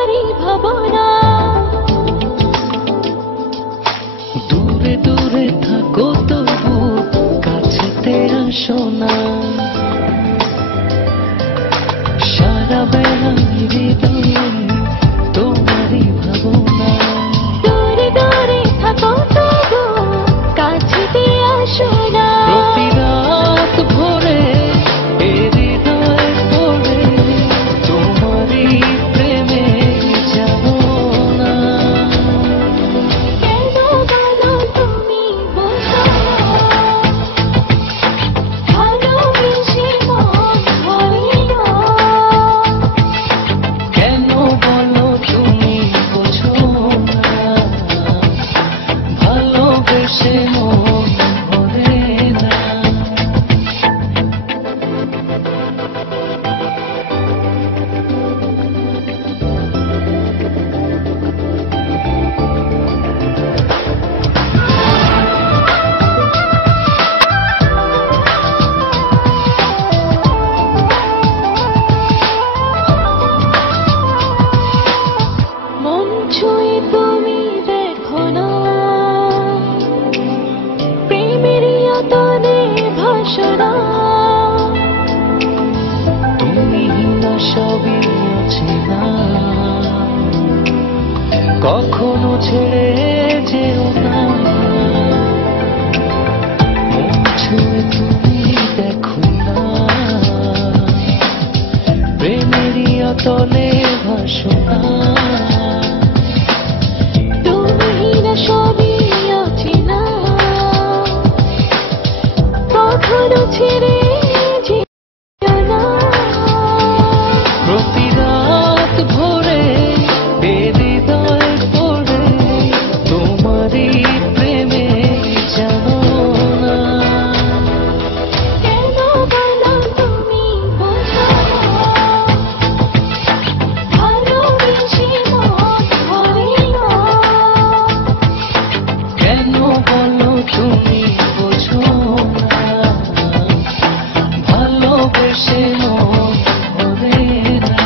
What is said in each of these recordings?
তোমারই ভাবনা। দূরে দূরে থাকো তবু কাছেতে আসো না। সারা বেলা হৃদয়ে তোমারই ভাবনা। দূরে দূরে থাকো তবু কাছেতে আসো না। প্রতি রাত ভোরে এ হৃদয়ে পড়ে তোমারই প্রেমে যাবো না। কেন বলো তুমি বোঝো ভালোবেসে মন ভরে না। কেন বলো তুমি বোঝো না ভালোবেসে মন ভরে না। মন ছুঁয়ে তুমি দেখো না, প্রেমের আতনে ভাসো না। তুমি না সবই আছে না, কখনো ছেড়ে যেও না। মন ছুঁয়ে তুমি দেখো না, প্রেমেরই অতলে ভাসো না। তুমি না সবই আছি না, কখনো ছেড়ে যেও না। প্রতি রাত ভোরে এ হৃদয়ে পড়ে তোমারই প্রেমে যাবো না। কেন বলো তুমি বোঝো ভালোবেসে মন ভরে না। কেন বলো তুমি বোঝো না ভালোবেসে মন ভরে না।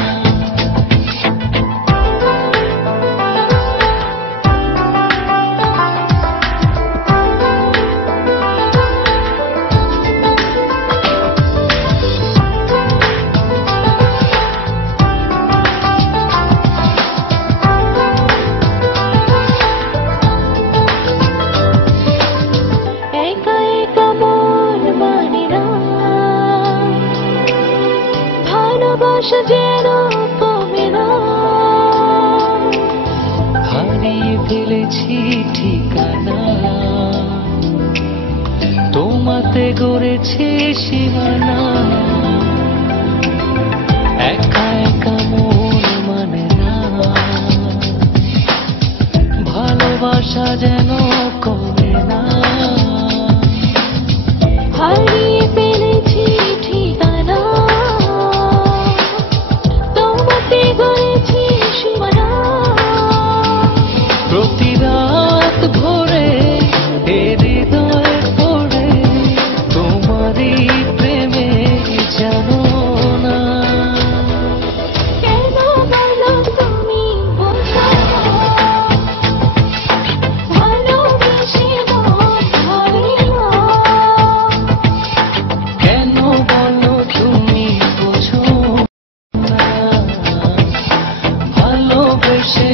একা একা মন মানে না, ভালোবাসা যেন কমে না। হারিয়ে ফেলেছি ঠিকানা, তোমাতে গড়েছি সীমানা। একা একা মন মানে না, ভালোবাসা যেন কমে না। হারিয়ে ফেলেছি ঠিকানা, তোমাতে গড়েছি সীমানা। প্রতি রাত ভোরে এ হৃদয়ে পড়ে তোমারই প্রেমে যাবো না। কেন বলো তুমি বোঝো ভালোবেসে মন ভরে না। কেন বলো তুমি বোঝো না ভালোবেসে